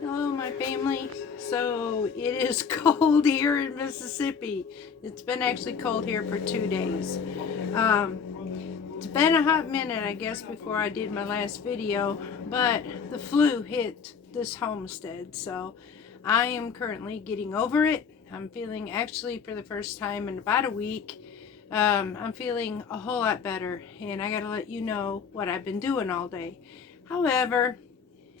Hello, my family. So it is cold here in Mississippi. It's been actually cold here for 2 days. Um, it's been a hot minute, I guess, before I did my last video, but the flu hit this homestead, so I am currently getting over it. I'm feeling, actually, for the first time in about a week, I'm feeling a whole lot better, and I gotta let you know what I've been doing all day. However,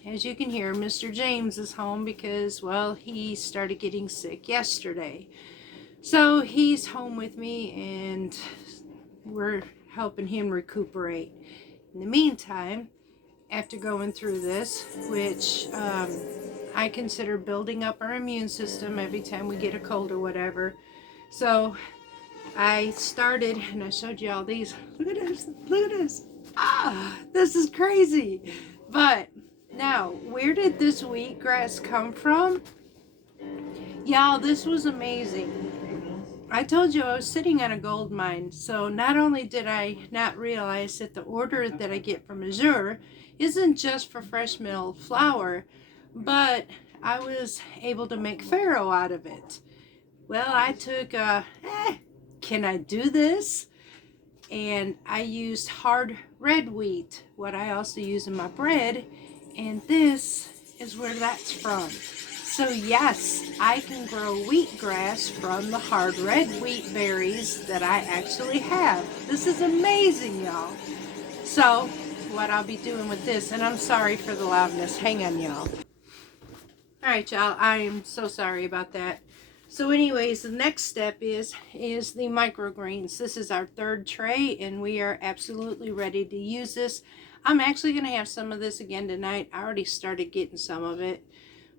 as you can hear, Mr. James is home because, well, he started getting sick yesterday. So he's home with me and we're helping him recuperate. In the meantime, after going through this, which I consider building up our immune system every time we get a cold or whatever. So I started, and I showed you all these. Look at this. Look at this. Ah, this is crazy. But now, where did this wheatgrass come from? Y'all, this was amazing. I told you I was sitting on a gold mine. So not only did I not realize that the order that I get from Azure isn't just for fresh milled flour, but I was able to make farro out of it. Well, I took can I do this? And I used hard red wheat, what I also use in my bread, and this is where that's from. So yes, I can grow wheatgrass from the hard red wheat berries that I actually have. This is amazing, y'all. So what I'll be doing with this, and I'm sorry for the loudness, hang on, y'all. Alright, y'all, I am so sorry about that. So anyways, the next step is the microgreens. This is our third tray, and we are absolutely ready to use this. I'm actually going to have some of this again tonight. I already started getting some of it,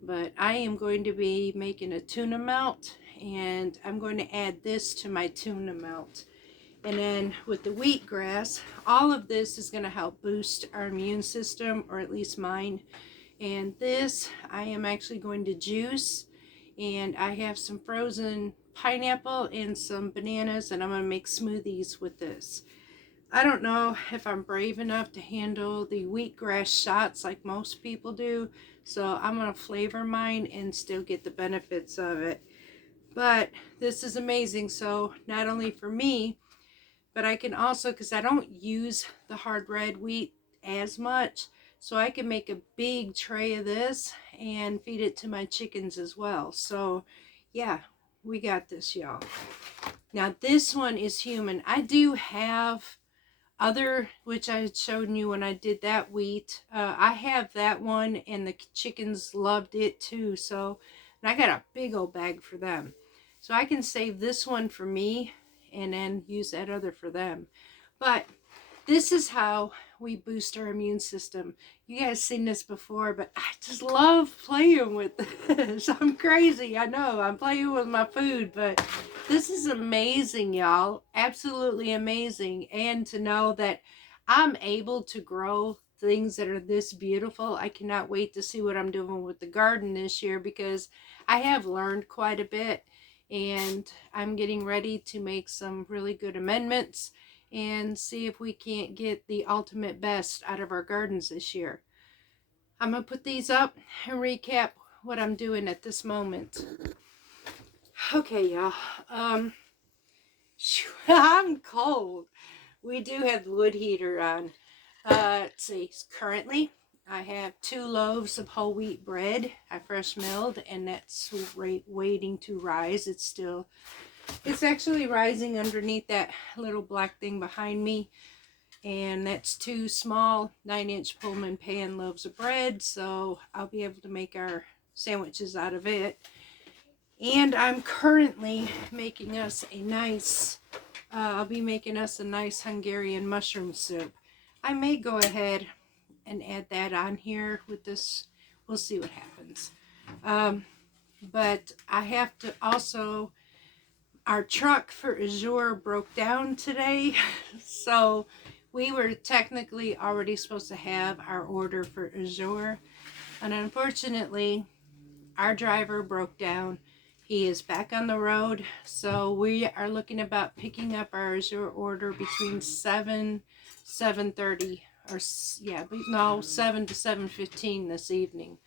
but I am going to be making a tuna melt, and I'm going to add this to my tuna melt. And then with the wheatgrass, all of this is going to help boost our immune system, or at least mine. And this I am actually going to juice, and I have some frozen pineapple and some bananas, and I'm going to make smoothies with this. I don't know if I'm brave enough to handle the wheatgrass shots like most people do, so I'm going to flavor mine and still get the benefits of it. But this is amazing. So not only for me, but I can also, because I don't use the hard red wheat as much, so I can make a big tray of this and feed it to my chickens as well. So yeah, we got this, y'all. Now this one is human. I do have other, which I had shown you when I did that wheat. I have that one, and the chickens loved it too. So, and I got a big old bag for them. So I can save this one for me and then use that other for them. But this is how we boost our immune system. You guys seen this before, but I just love playing with this. I'm crazy, I know. I'm playing with my food, but this is amazing, y'all. Absolutely amazing. And to know that I'm able to grow things that are this beautiful. I cannot wait to see what I'm doing with the garden this year, because I have learned quite a bit, and I'm getting ready to make some really good amendments and see if we can't get the ultimate best out of our gardens this year. I'm going to put these up and recap what I'm doing at this moment. Okay, y'all. I'm cold. We do have the wood heater on. Let's see. Currently, I have 2 loaves of whole wheat bread. I fresh milled, and that's waiting to rise. It's actually rising underneath that little black thing behind me. And that's 2 small 9-inch Pullman pan loaves of bread. So I'll be able to make our sandwiches out of it. And I'm currently making us a nice, I'll be making us a nice Hungarian mushroom soup. I may go ahead and add that on here with this. We'll see what happens. But I have to also, our truck for Azure broke down today. So we were technically already supposed to have our order for Azure. And unfortunately, our driver broke down. He is back on the road. So we are looking about picking up our Azure order between 7:30, or yeah, no, 7 to 7:15 this evening.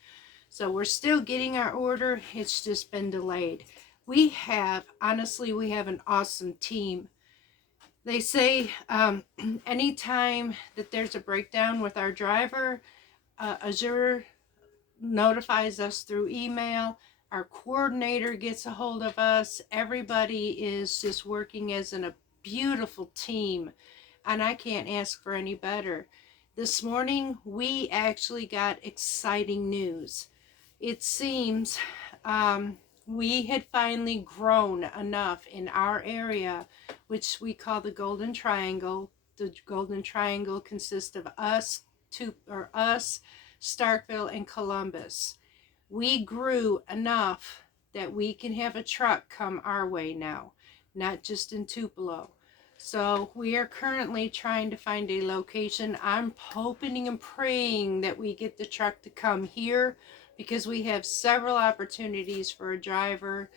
So we're still getting our order. It's just been delayed. We have, honestly, we have an awesome team. They say anytime that there's a breakdown with our driver, Azure notifies us through email. Our coordinator gets a hold of us. Everybody is just working as a beautiful team, and I can't ask for any better. This morning, we actually got exciting news. It seems we had finally grown enough in our area, which we call the Golden Triangle. The Golden Triangle consists of us, Starkville, and Columbus. We grew enough that we can have a truck come our way now, not just in Tupelo. So we are currently trying to find a location. I'm hoping and praying that we get the truck to come here, because we have several opportunities for a driver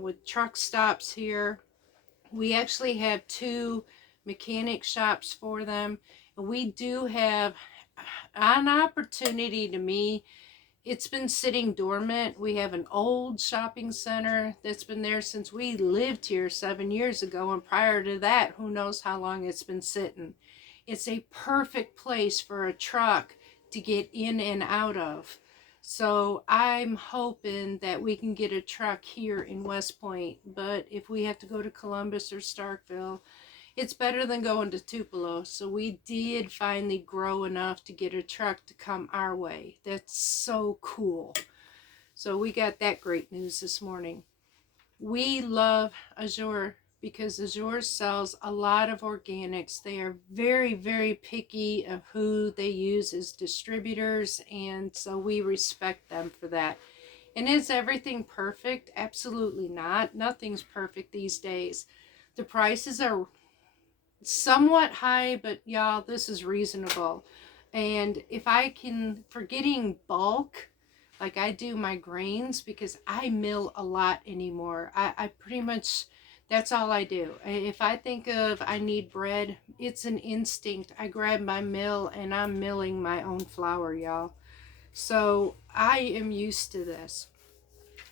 with truck stops here. We actually have 2 mechanic shops for them. And we do have an opportunity. To me, it's been sitting dormant. We have an old shopping center that's been there since we lived here 7 years ago, and prior to that, who knows how long it's been sitting. It's a perfect place for a truck to get in and out of. So I'm hoping that we can get a truck here in West Point, but if we have to go to Columbus or Starkville, it's better than going to Tupelo. So we did finally grow enough to get a truck to come our way. That's so cool. So we got that great news this morning. We love Azure because Azure sells a lot of organics. They are very, very picky of who they use as distributors, and so we respect them for that. And is everything perfect? Absolutely not. Nothing's perfect these days. The prices are somewhat high, but y'all, this is reasonable. And if I can, for getting bulk, like I do my grains, because I mill a lot anymore. I pretty much, that's all I do. If I think of I need bread, it's an instinct. I grab my mill and I'm milling my own flour, y'all. So I am used to this,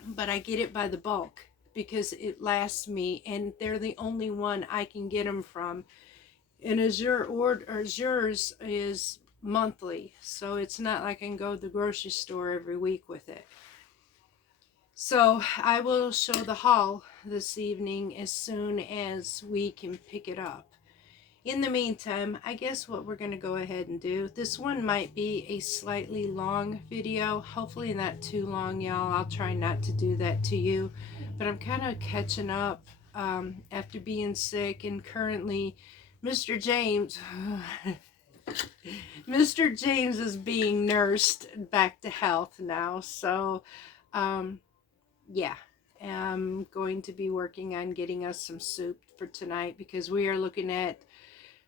but I get it by the bulk because it lasts me, and they're the only one I can get them from. And Azure's is monthly, so it's not like I can go to the grocery store every week with it. So I will show the haul this evening as soon as we can pick it up. In the meantime, I guess what we're going to go ahead and do, this one might be a slightly long video, hopefully not too long, y'all. I'll try not to do that to you, but I'm kind of catching up after being sick, and currently Mr. James Mr. James is being nursed back to health now. So yeah, I'm going to be working on getting us some soup for tonight, because we are looking at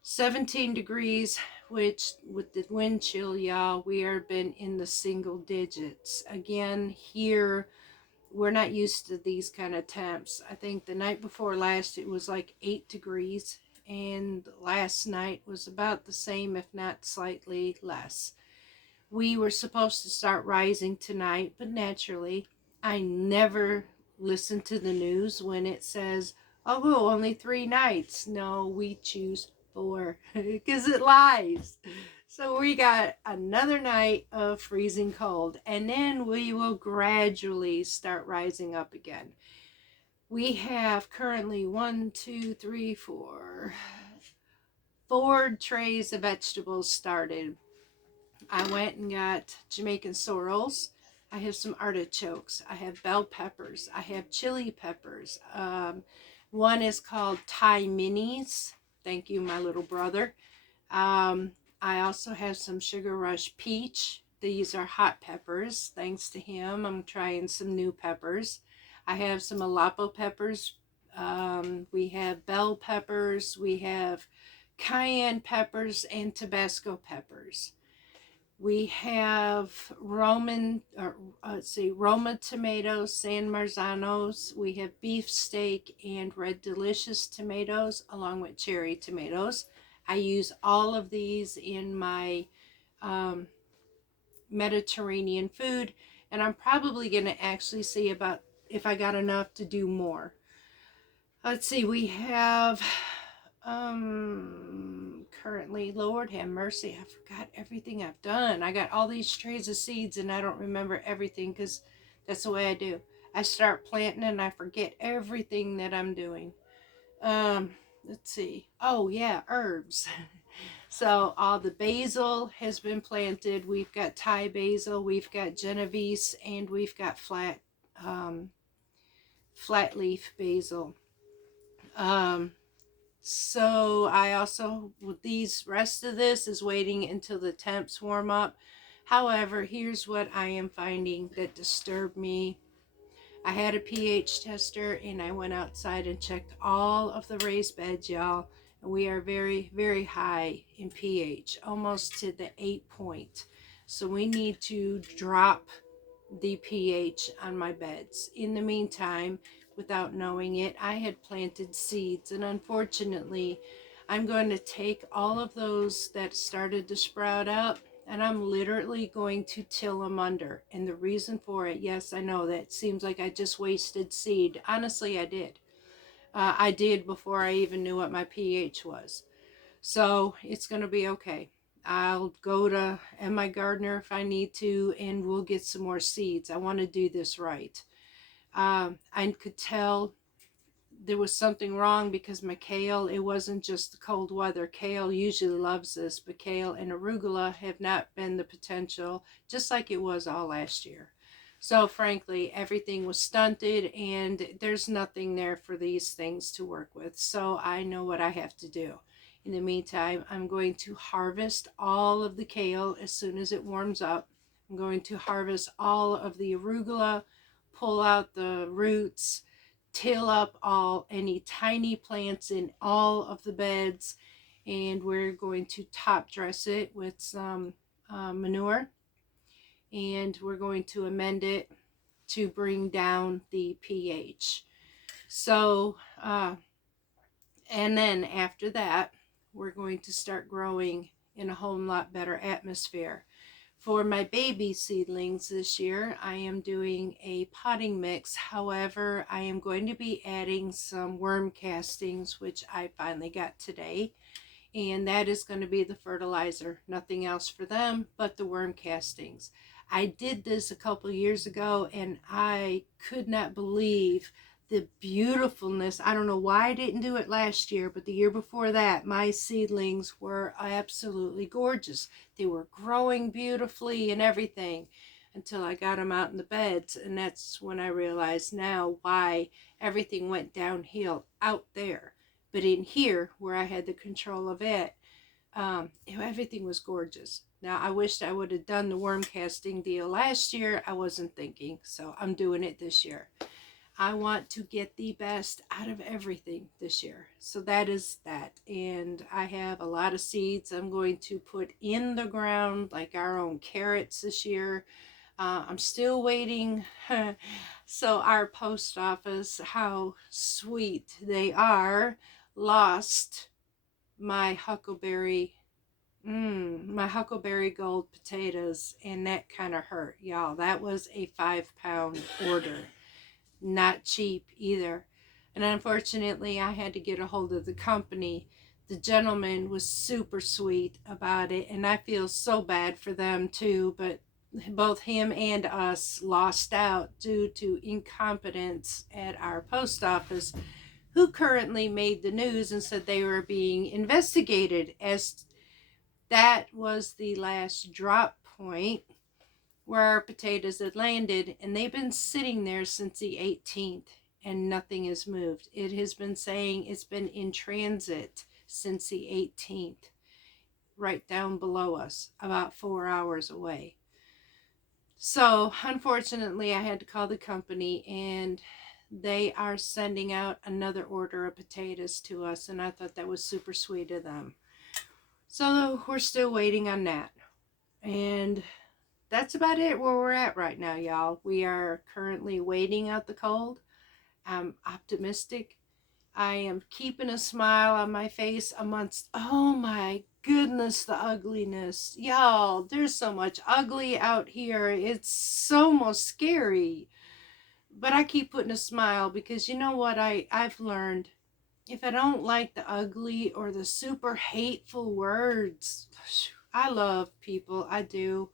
17 degrees, which with the wind chill, y'all, we are been in the single digits again here. We're not used to these kind of temps. I think the night before last it was like 8 degrees, and last night was about the same, if not slightly less. We were supposed to start rising tonight, but naturally, I never listen to the news when it says, oh, only 3 nights. No, we choose 4 because it lies. So we got another night of freezing cold, and then we will gradually start rising up again. We have currently 4 trays of vegetables started. I went and got Jamaican sorrels. I have some artichokes. I have bell peppers. I have chili peppers. One is called Thai minis. Thank you, my little brother. I also have some Sugar Rush peach. These are hot peppers. Thanks to him, I'm trying some new peppers. I have some Alapo peppers. We have bell peppers. We have cayenne peppers and Tabasco peppers. We have Roma tomatoes, San Marzanos. We have beefsteak and red delicious tomatoes, along with cherry tomatoes. I use all of these in my Mediterranean food. And I'm probably going to actually see about if I got enough to do more. Let's see, we have currently, Lord have mercy, I forgot everything I've done. I got all these trays of seeds and I don't remember everything because that's the way I do. I start planting and I forget everything that I'm doing. Let's see. Oh yeah, herbs. So all the basil has been planted. We've got Thai basil, we've got Genovese, and we've got flat leaf basil. So I also, with these rest of this is waiting until the temps warm up. However, here's what I am finding that disturbed me. I had a pH tester and I went outside and checked all of the raised beds, y'all. And we are very, very high in pH, almost to the 8 point. So we need to drop the pH on my beds. In the meantime, without knowing it, I had planted seeds, and unfortunately, I'm going to take all of those that started to sprout up and I'm literally going to till them under. And the reason for it, yes, I know that seems like I just wasted seed. Honestly, I did. I did before I even knew what my pH was. So it's going to be okay. I'll go to my gardener if I need to, and we'll get some more seeds. I want to do this right. I could tell there was something wrong because my kale, it wasn't just the cold weather. Kale usually loves this, but kale and arugula have not been the potential, just like it was all last year. So frankly, everything was stunted and there's nothing there for these things to work with. So I know what I have to do. In the meantime, I'm going to harvest all of the kale as soon as it warms up. I'm going to harvest all of the arugula, pull out the roots, till up any tiny plants in all of the beds, and we're going to top dress it with some manure, and we're going to amend it to bring down the pH. So and then after that we're going to start growing in a whole lot better atmosphere. For my baby seedlings this year, I am doing a potting mix. However, I am going to be adding some worm castings, which I finally got today. And that is going to be the fertilizer. Nothing else for them but the worm castings. I did this a couple years ago and I could not believe the beautifulness. I don't know why I didn't do it last year, but the year before that, my seedlings were absolutely gorgeous. They were growing beautifully and everything until I got them out in the beds. And that's when I realized now why everything went downhill out there. But in here, where I had the control of it, everything was gorgeous. Now, I wished I would have done the worm casting deal last year. I wasn't thinking, so I'm doing it this year. I want to get the best out of everything this year. So that is that. And I have a lot of seeds I'm going to put in the ground, like our own carrots this year. I'm still waiting. So our post office, how sweet they are, lost my huckleberry gold potatoes, and that kind of hurt, y'all. That was a 5-pound order, not cheap either. And unfortunately, I had to get a hold of the company. The gentleman was super sweet about it, and I feel so bad for them too, but both him and us lost out due to incompetence at our post office, who currently made the news and said they were being investigated, as that was the last drop point where our potatoes had landed, and they've been sitting there since the 18th and nothing has moved. It has been saying it's been in transit since the 18th, right down below us, about 4 hours away. So unfortunately, I had to call the company, and they are sending out another order of potatoes to us, and I thought that was super sweet of them. So we're still waiting on that. And that's about it where we're at right now, y'all. We are currently waiting out the cold. I'm optimistic. I am keeping a smile on my face amongst, oh my goodness, the ugliness. Y'all, there's so much ugly out here. It's almost scary. But I keep putting a smile because you know what I've learned? If I don't like the ugly or the super hateful words, I love people. I do.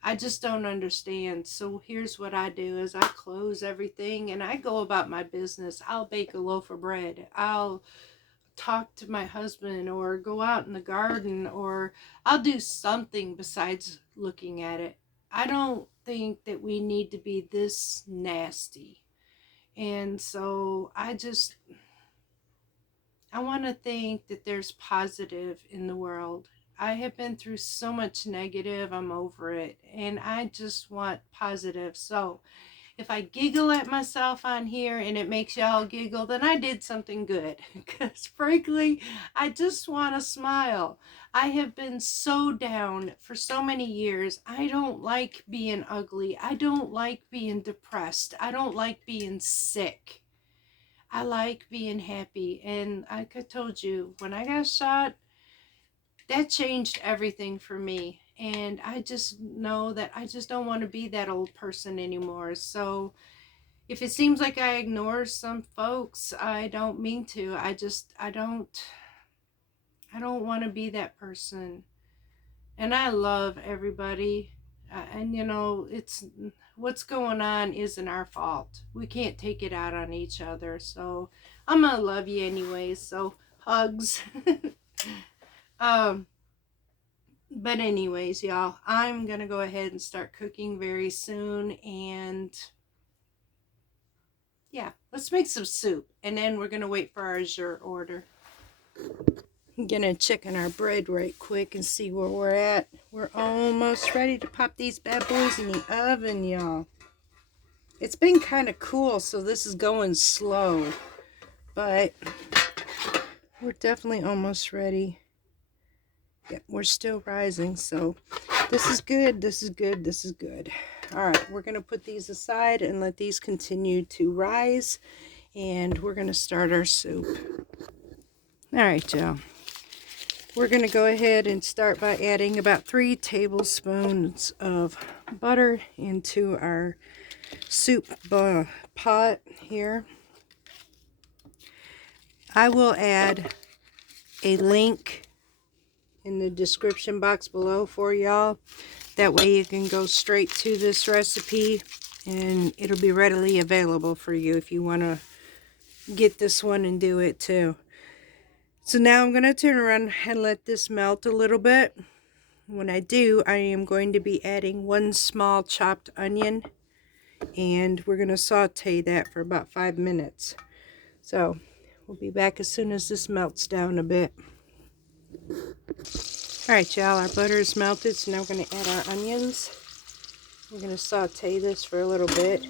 I just don't understand. So here's what I do is I close everything and I go about my business. I'll bake a loaf of bread. I'll talk to my husband or go out in the garden, or I'll do something besides looking at it. I don't think that we need to be this nasty. And so I want to think that there's positive in the world. I have been through so much negative, I'm over it. And I just want positive. So if I giggle at myself on here and it makes y'all giggle, then I did something good. Because frankly, I just want to smile. I have been so down for so many years. I don't like being ugly. I don't like being depressed. I don't like being sick. I like being happy. And like I told you, when I got shot, that changed everything for me. And I just know that I just don't want to be that old person anymore. So if it seems like I ignore some folks, I don't mean to. I don't want to be that person. And I love everybody. And you know, it's what's going on isn't our fault. We can't take it out on each other. So I'm gonna love you anyways. So hugs. um, but anyways, y'all, I'm gonna go ahead and start cooking very soon. And yeah, let's make some soup. And then we're gonna wait for our Azure order. I'm gonna check on our bread right quick and see where we're at. We're almost ready to pop these bad boys in the oven, y'all. It's been kind of cool, so this is going slow, but we're definitely almost ready. Yeah, we're still rising, so this is good, this is good, this is good. All right, we're gonna put these aside and let these continue to rise, and we're gonna start our soup. All right, y'all. We're going to go ahead and start by adding about 3 tablespoons of butter into our soup pot here. I will add a link in the description box below for y'all. That way you can go straight to this recipe and it'll be readily available for you if you want to get this one and do it too. So now I'm going to turn around and let this melt a little bit. When I do, I am going to be adding 1 small chopped onion, and we're going to saute that for about 5 minutes. So we'll be back as soon as this melts down a bit. Alright y'all, our butter is melted, so now we're going to add our onions. We're going to saute this for a little bit.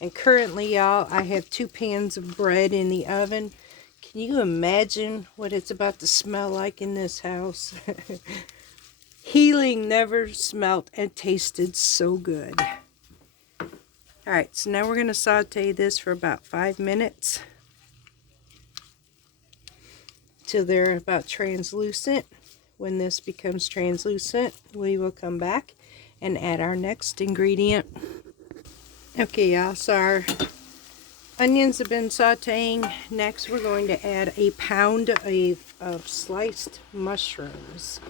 And currently, y'all, I have 2 pans of bread in the oven. Can you imagine what it's about to smell like in this house? Healing never smelt and tasted so good. Alright, so now we're going to saute this for about 5 minutes till they're about translucent. When this becomes translucent, we will come back and add our next ingredient. Okay, y'all, so our onions have been sauteing. Next, we're going to add a pound of sliced mushrooms.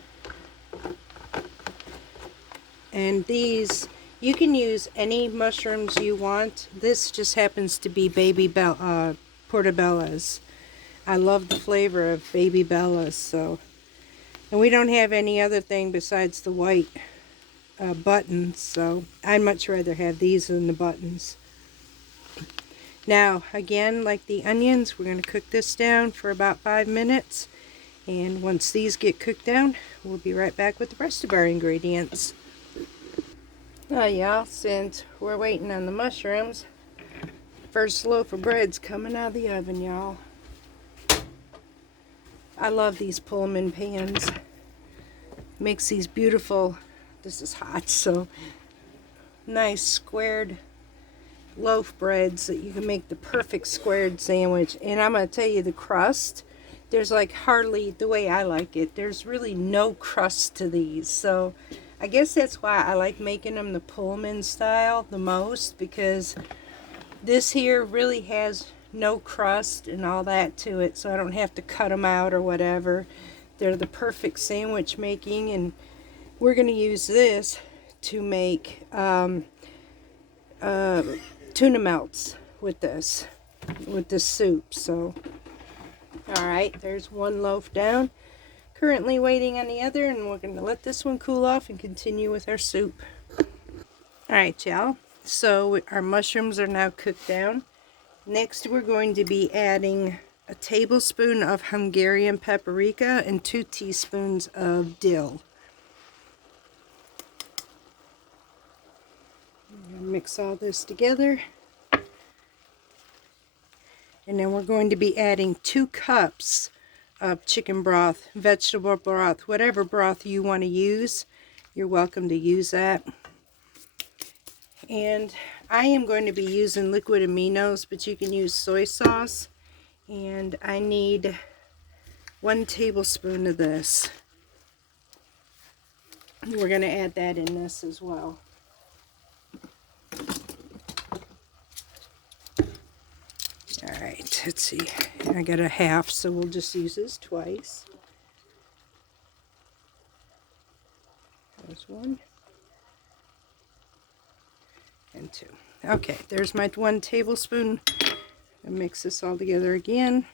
And these, you can use any mushrooms you want. This just happens to be portobellas. I love the flavor of baby bellas, so. And we don't have any other thing besides the white buttons, so I'd much rather have these than the buttons. Now, again, like the onions, we're going to cook this down for about 5 minutes. And once these get cooked down, we'll be right back with the rest of our ingredients. Now, y'all, since we're waiting on the mushrooms, first loaf of bread's coming out of the oven, y'all. I love these Pullman pans. Makes these beautiful, this is hot, so nice squared loaf breads that you can make the perfect squared sandwich. And I'm going to tell you, the crust, there's like hardly, the way I like it, there's really no crust to these. So I guess that's why I like making them the Pullman style the most, because this here really has no crust and all that to it, so I don't have to cut them out or whatever. They're the perfect sandwich making, and we're going to use this to make tuna melts with this soup. So alright, there's one loaf down, currently waiting on the other, and we're going to let this one cool off and continue with our soup. Alright, y'all, so our mushrooms are now cooked down. Next, we're going to be adding a tablespoon of Hungarian paprika and 2 teaspoons of dill. Mix all this together. And then we're going to be adding 2 cups of chicken broth, vegetable broth, whatever broth you want to use. You're welcome to use that. And I am going to be using liquid aminos, but you can use soy sauce. And I need 1 tablespoon of this. We're going to add that in this as well. Alright, let's see. I got a half, so we'll just use this twice. There's 1. And 2. Okay, there's my 1 tablespoon. I'll mix this all together again.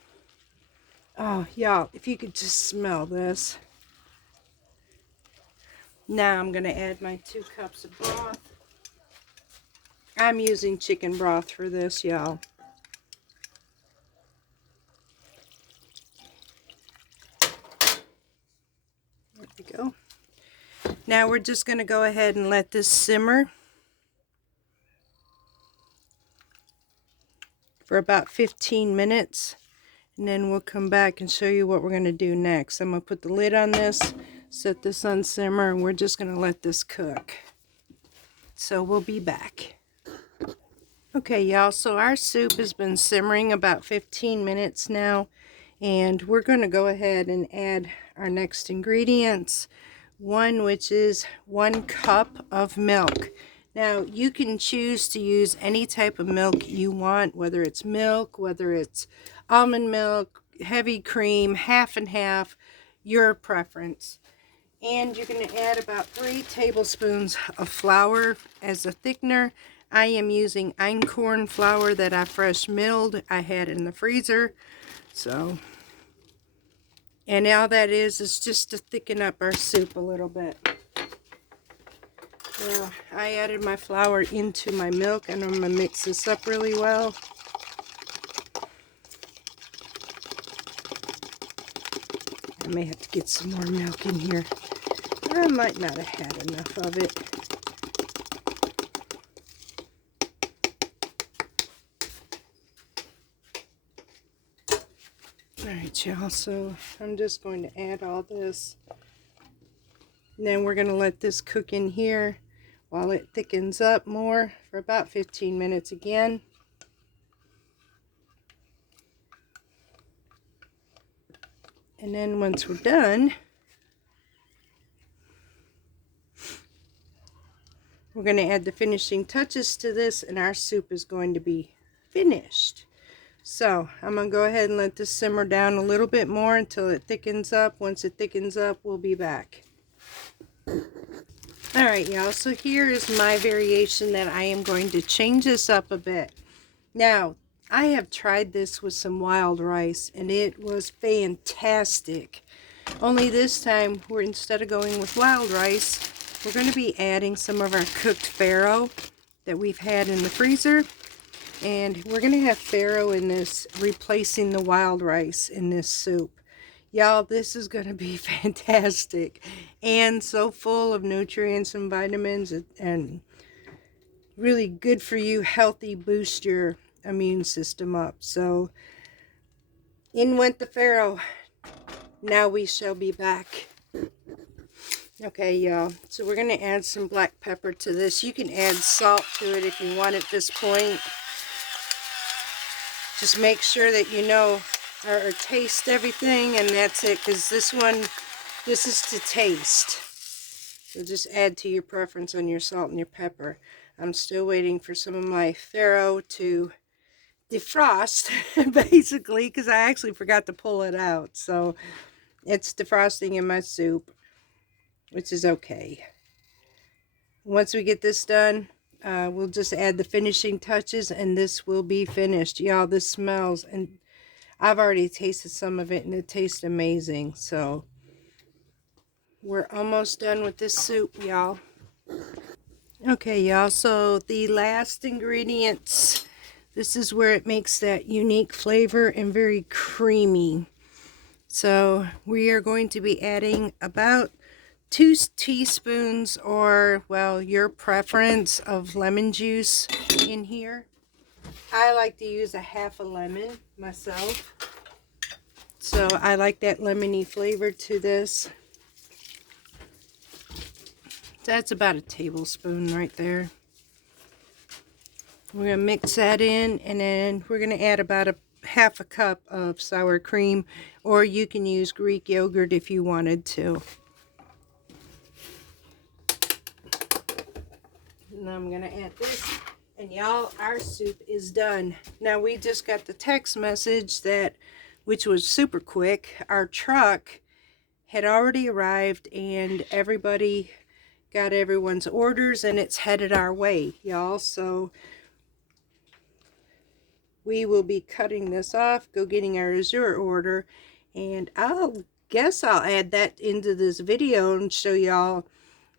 Oh, y'all, if you could just smell this. Now I'm going to add my 2 cups of broth. I'm using chicken broth for this, y'all. There we go. Now we're just going to go ahead and let this simmer for about 15 minutes, and then we'll come back and show you what we're going to do next. I'm going to put the lid on this, set this on simmer, and we're just going to let this cook. So we'll be back. Okay, y'all, so our soup has been simmering about 15 minutes now, and we're going to go ahead and add our next ingredients. One, which is 1 cup of milk. Now, you can choose to use any type of milk you want, whether it's milk, whether it's almond milk, heavy cream, half and half, your preference. And you're going to add about 3 tablespoons of flour as a thickener. I am using einkorn flour that I fresh milled. I had in the freezer. So, and all that is just to thicken up our soup a little bit. Now, I added my flour into my milk, and I'm going to mix this up really well. I may have to get some more milk in here. I might not have had enough of it. Alright, y'all, so I'm just going to add all this. And then we're going to let this cook in here while it thickens up more for about 15 minutes again. And then once we're done, we're going to add the finishing touches to this, and our soup is going to be finished. So I'm going to go ahead and let this simmer down a little bit more until it thickens up. Once it thickens up, we'll be back. Alright, y'all, so here is my variation that I am going to change this up a bit. Now, I have tried this with some wild rice, and it was fantastic. Only this time, instead of going with wild rice, we're going to be adding some of our cooked farro that we've had in the freezer. And we're going to have farro in this, replacing the wild rice in this soup. Y'all, this is going to be fantastic. And so full of nutrients and vitamins, and really good for you, healthy, boost your immune system up. So, in went the farro. Now we shall be back. Okay, y'all, so we're going to add some black pepper to this. You can add salt to it if you want at this point. Just make sure that you know or taste everything, and that's it, because this is to taste. So just add to your preference on your salt and your pepper. I'm still waiting for some of my farro to defrost, basically, because I actually forgot to pull it out. So it's defrosting in my soup, which is okay. Once we get this done, we'll just add the finishing touches, and this will be finished. Y'all, this smells, and I've already tasted some of it, and it tastes amazing. So we're almost done with this soup, y'all. Okay, y'all, so the last ingredients, this is where it makes that unique flavor and very creamy. So we are going to be adding about 2 teaspoons, or, well, your preference, of lemon juice in here. I like to use a half a lemon myself. So I like that lemony flavor to this. That's about a tablespoon right there. We're going to mix that in, and then we're going to add about a half a cup of sour cream, or you can use Greek yogurt if you wanted to. And I'm going to add this, and y'all, our soup is done. Now, we just got the text message that, which was super quick, our truck had already arrived, and everybody got everyone's orders, and it's headed our way, y'all. So we will be cutting this off, go getting our Azure order, and I'll add that into this video and show y'all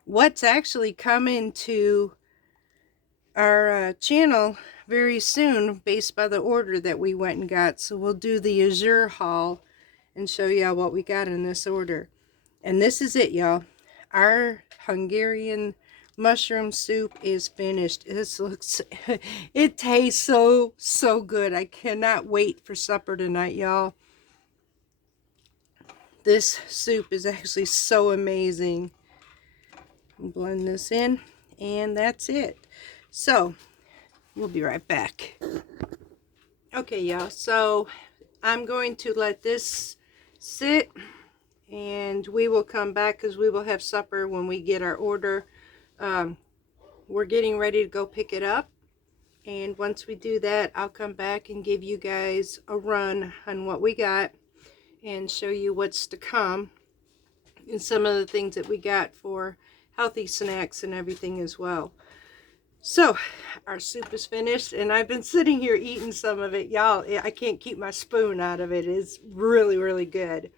what's actually coming to our channel very soon, based by the order that we went and got. So we'll do the Azure haul and show y'all what we got in this order. And this is it, y'all. Our Hungarian mushroom soup is finished. It tastes so good. I cannot wait for supper tonight, y'all. This soup is actually so amazing. Blend this in, and that's it. So we'll be right back. Okay, y'all, so I'm going to let this sit, and we will come back because we will have supper when we get our order. We're getting ready to go pick it up, and once we do that, I'll come back and give you guys a run on what we got and show you what's to come, and some of the things that we got for healthy snacks and everything as well. So our soup is finished, and I've been sitting here eating some of it, y'all. I can't keep my spoon out of it. It's really good.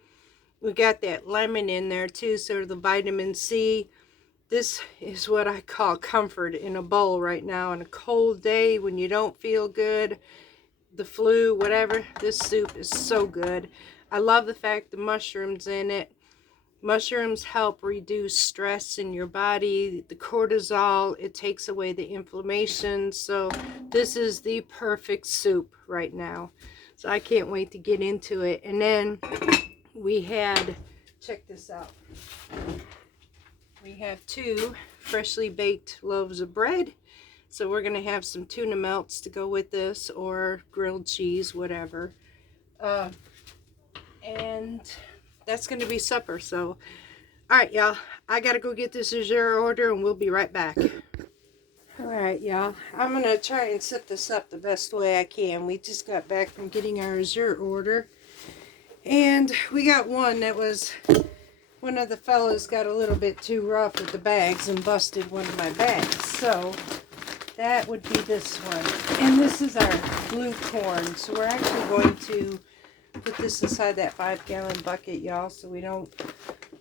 We got that lemon in there too, sort of the vitamin C. This is what I call comfort in a bowl right now on a cold day when you don't feel good, the flu, whatever. This soup is so good. I love the fact the mushrooms in it. Mushrooms help reduce stress in your body, the cortisol. It takes away the inflammation. So this is the perfect soup right now. So I can't wait to get into it. And then we had, check this out. We have 2 freshly baked loaves of bread. So we're going to have some tuna melts to go with this, or grilled cheese, whatever. And that's going to be supper. So, all right, y'all, I got to go get this Azure order, and we'll be right back. All right, y'all, I'm going to try and set this up the best way I can. We just got back from getting our Azure order, and we got one that was, one of the fellas got a little bit too rough with the bags and busted one of my bags. So that would be this one. And this is our blue corn. So we're actually going to put this inside that 5-gallon bucket, y'all, so we don't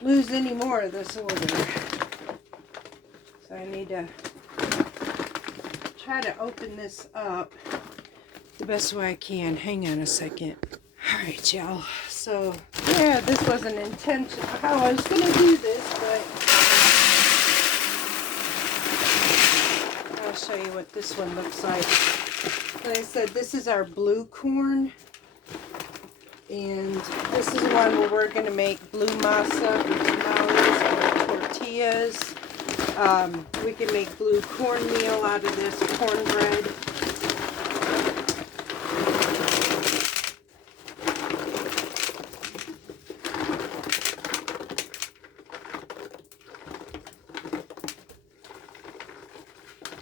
lose any more of this order. So I need to try to open this up the best way I can. Hang on a second. Alright, y'all. So, yeah, this wasn't intentional how I was going to do this, but I'll show you what this one looks like. Like I said, this is our blue corn. And this is one where we're going to make blue masa or tamales or tortillas. We can make blue cornmeal out of this, cornbread.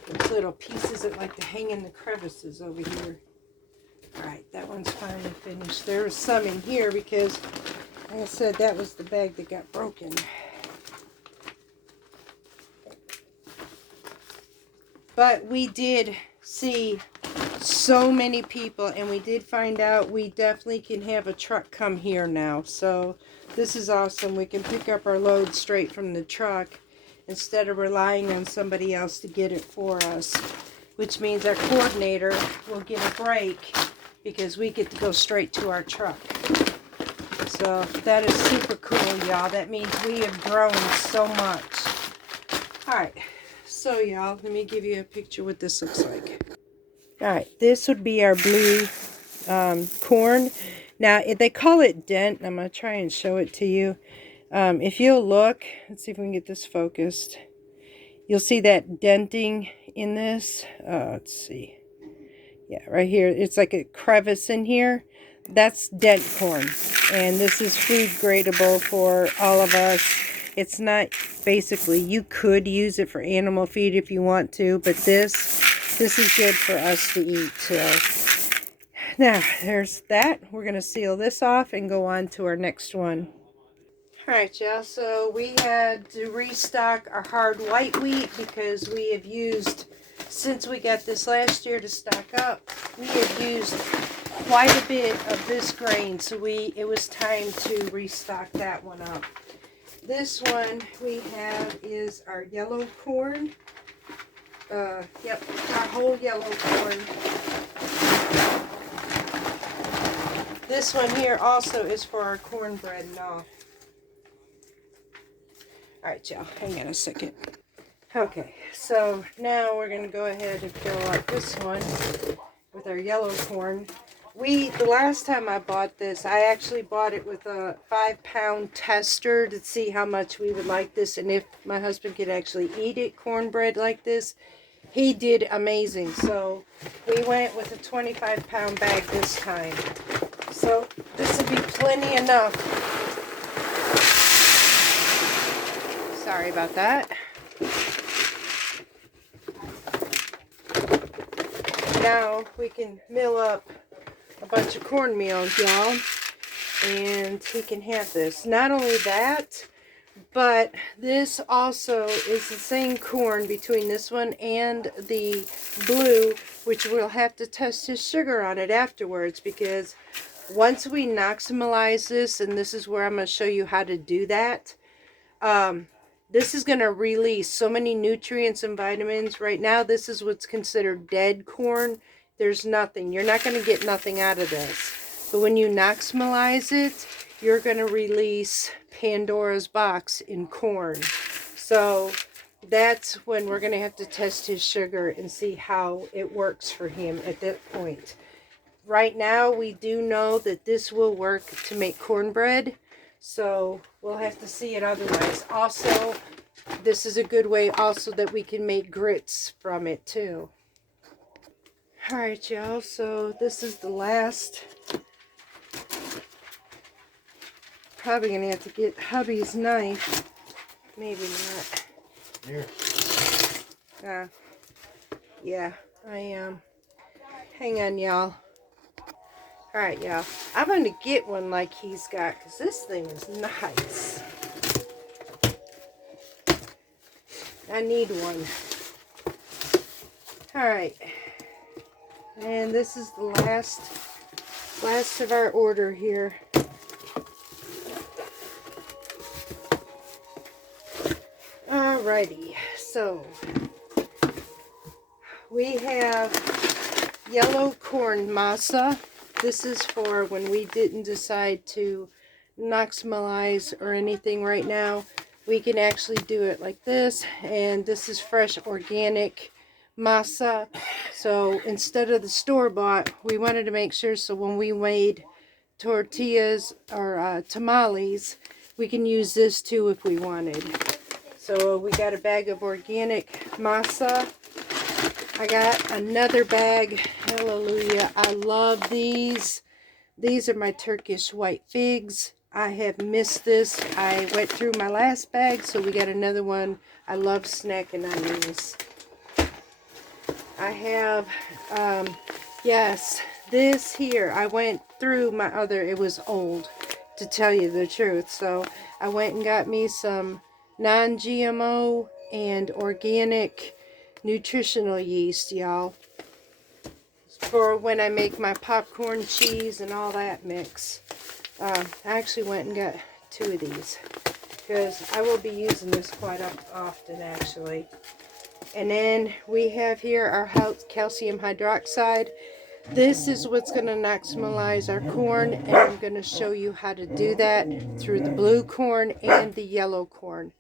Those little pieces that like to hang in the crevices over here. Alright, that one's finally finished. There was some in here because, like I said, that was the bag that got broken. But we did see so many people, and we did find out we definitely can have a truck come here now. So this is awesome. We can pick up our load straight from the truck instead of relying on somebody else to get it for us, which means our coordinator will get a break because we get to go straight to our truck. So that is super cool, y'all. That means we have grown so much. Alright, so y'all, let me give you a picture what this looks like. Alright, this would be our blue corn. Now, they call it dent. I'm going to try and show it to you. If you'll look, let's see if we can get this focused. You'll see that denting in this. Let's see. Yeah, right here. It's like a crevice in here. That's dent corn. And this is food gradable for all of us. It's not, basically, you could use it for animal feed if you want to, but this is good for us to eat. So now, there's that. We're going to seal this off and go on to our next one. Alright, y'all, so we had to restock our hard white wheat because we have used, since we got this last year to stock up, we have used quite a bit of this grain, so it was time to restock that one up. This one we have is our yellow corn. Yep, our whole yellow corn. This one here also is for our cornbread and all. Alright, y'all, hang on a second. Okay, so now we're going to go ahead and fill up this one with our yellow corn. The last time I bought this, I actually bought it with a 5-pound tester to see how much we would like this and if my husband could actually eat it, cornbread like this. He did amazing, so we went with a 25-pound bag this time. So this will be plenty enough. Sorry about that. Now we can mill up a bunch of cornmeal, y'all, and he can have this. Not only that, but this also is the same corn between this one and the blue, which we'll have to test his sugar on it afterwards, because once we nixtamalize this, and this is where I'm going to show you how to do that, this is going to release so many nutrients and vitamins. Right now, this is what's considered dead corn. There's nothing. You're not going to get nothing out of this. But when you nixtamalize it, you're going to release Pandora's box in corn. So that's when we're going to have to test his sugar and see how it works for him at that point. Right now, we do know that this will work to make cornbread. So we'll have to see it otherwise. Also, this is a good way also that we can make grits from it too. Alright, y'all, so this is the last. Probably going to have to get hubby's knife. Maybe not. Here. Yeah, I am. Hang on, y'all. Alright, y'all. I'm going to get one like he's got, because this thing is nice. I need one. Alright. And this is the last of our order here. Alrighty. So, we have yellow corn masa. This is for when we didn't decide to nixtamalize or anything right now. We can actually do it like this. And this is fresh organic masa. So instead of the store-bought, we wanted to make sure so when we made tortillas or tamales, we can use this too if we wanted. So we got a bag of organic masa. I got another bag. Hallelujah. I love these. These are my Turkish white figs. I have missed this. I went through my last bag, so we got another one. I love snacking on these. I have, yes, this here. I went through my other, it was old, to tell you the truth. So I went and got me some non-GMO and organic nutritional yeast, y'all, for when I make my popcorn cheese and all that mix. I actually went and got 2 of these because I will be using this quite often, actually. And then we have here our calcium hydroxide. This is what's going to maximize our corn, and I'm going to show you how to do that through the blue corn and the yellow corn.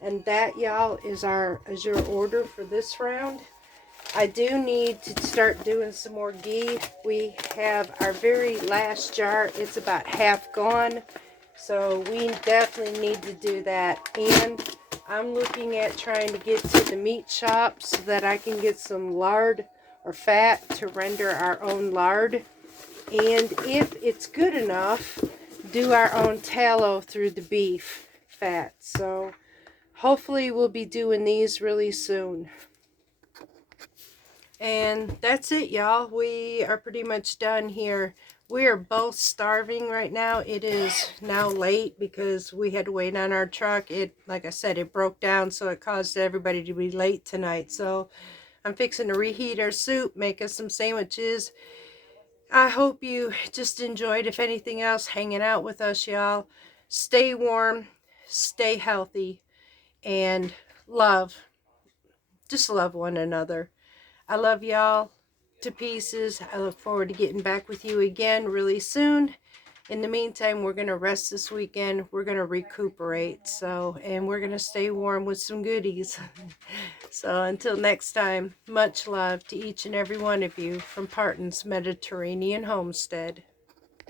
And that, y'all, is our Azure order for this round. I do need to start doing some more ghee. We have our very last jar. It's about half gone. So we definitely need to do that. And I'm looking at trying to get to the meat shop so that I can get some lard or fat to render our own lard. And if it's good enough, do our own tallow through the beef fat. So hopefully we'll be doing these really soon. And that's it, y'all. We are pretty much done here. We are both starving right now. It is now late because we had to wait on our truck. It, like I said, it broke down, so it caused everybody to be late tonight. So I'm fixing to reheat our soup, make us some sandwiches. I hope you just enjoyed, if anything else, hanging out with us, y'all. Stay warm, stay healthy, and love. Just love one another. I love y'all to pieces. I look forward to getting back with you again really soon. In the meantime, we're going to rest this weekend. We're going to recuperate. And we're going to stay warm with some goodies. So until next time, much love to each and every one of you from Parton's Mediterranean Homestead.